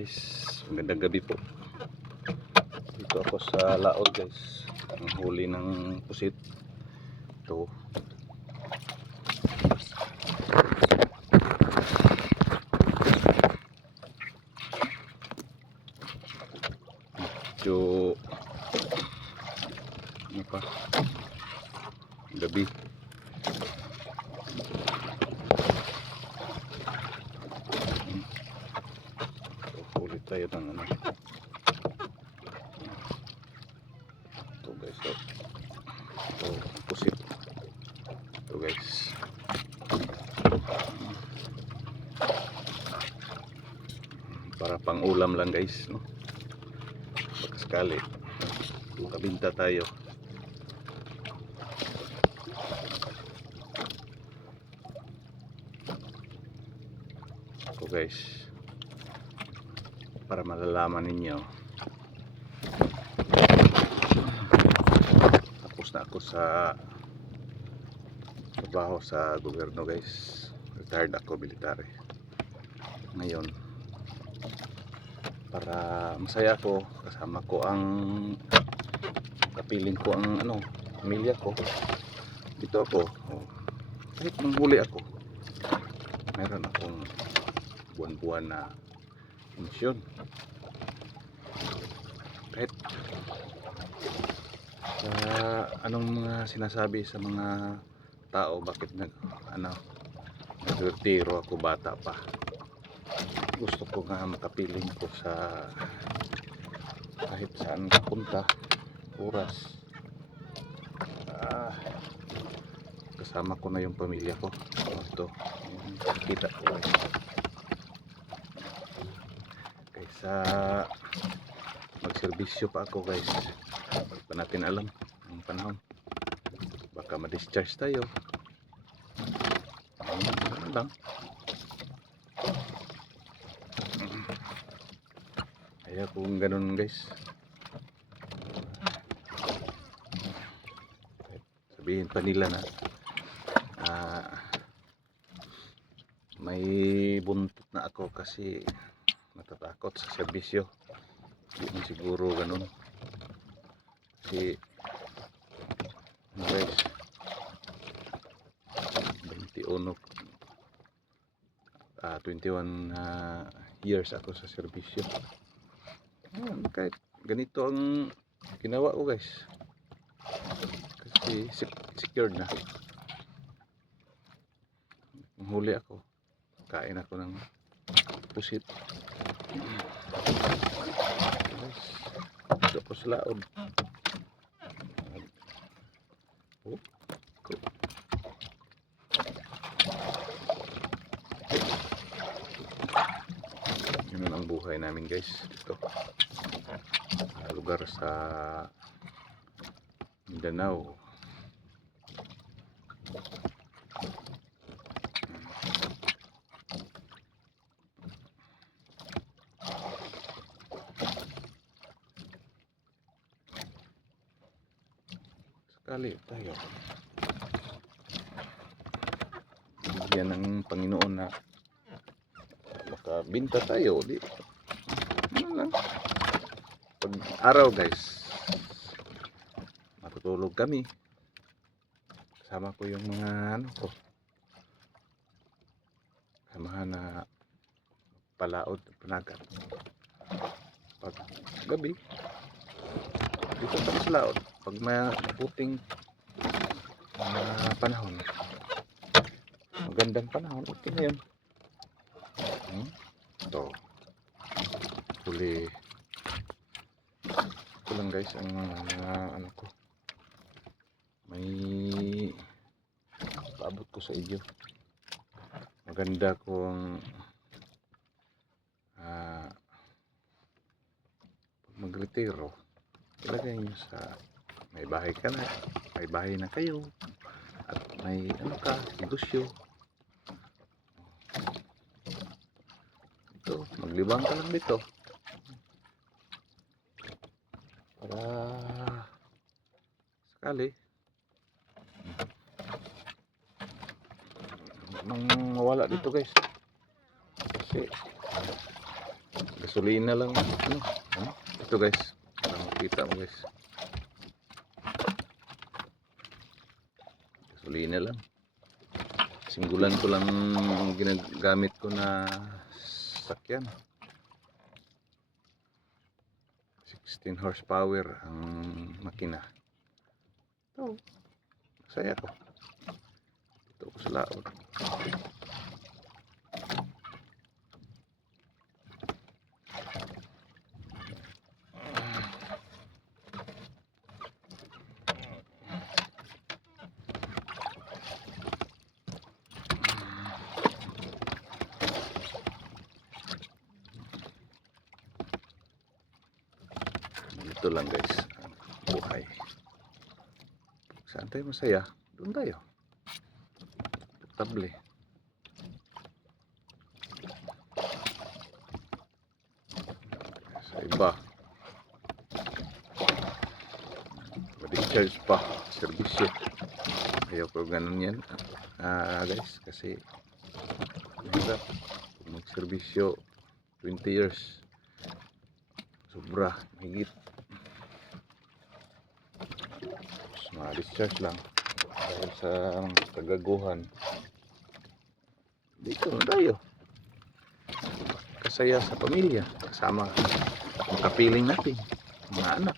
Guys, magandang gabi po. Dito ako sa laod guys. Ang huli ng pusit. Ito. Medyo ano pa? Gabi. Ulit tayo ng ano. Ito guys. Ito pusit. Ito guys. Para pang ulam lang guys, no? Baka sakali makabinta tayo. Ito guys, para malalaman ninyo, tapos na ako sa trabaho sa gobyerno guys. Retired ako, military. Ngayon, para masaya ko, kasama ko ang kapiling ko ang ano, pamilya ko. Dito ako, kahit manghuli ako, meron akong buwan-buwan na pensyon. Kahit sa anong mga sinasabi sa mga tao, bakit nagretiro ako bata pa, gusto ko nga makapiling ko sa kahit saan punta, oras, kasama ko na yung pamilya ko. Ito kita ko kaysa magserbisyo pa ako guys. Hindi pa natin alam ang panahon, baka ma-discharge tayo. Ano lang, kaya kung ganun guys, sabihin pa nila na may buntot na ako kasi natatakot sa serbisyo. Hindi mo siguro ganun kasi guys, 21 years ako sa serbisyo. Kahit ganito ang ginawa ko guys, kasi secured na. Huli ako, kain ako ng pusit. Dito ako sa laod. Yun ang buhay namin guys dito, lugar sa Mindanao. Sakali tayo bigyan ng Panginoon na makabinta tayo, di ano lang, pag araw guys matutulog kami, kasama ko yung mga ano ko, samahan na palaod, panagat. Pag gabi dito kami sa laod, pag may puting panahon, magandang panahon, okay na yun. Ito huli ito lang guys ang ano ko, may paabot ko sa iyo. Maganda kung magretiro, ilagay nyo sa may bahay ka na, may bahay na kayo, at may ano ka, negosyo. Ito, maglibang ka lang dito para sakali mang mawala dito guys, kasi gasolina lang. Ito guys, para makita mo guys. Gasolina lang. Singgulan ko lang ang ginagamit ko na sakyan. 16 horsepower ang makina. Ito, masaya ko. Ito ko sa laot. Ito lang guys, ang buhay. Saan tayo masaya? Doon tayo. Table. Sa iba, ma-discharge pa, servisyo. Ayaw ko ganun yan. Guys, kasi hirap mag-servisyo 20 years. Sobra, higit. Ma-discharge lang dahil sa kagaguhan. Dito na tayo, kasaya sa pamilya, kasama makapiling natin mga anak.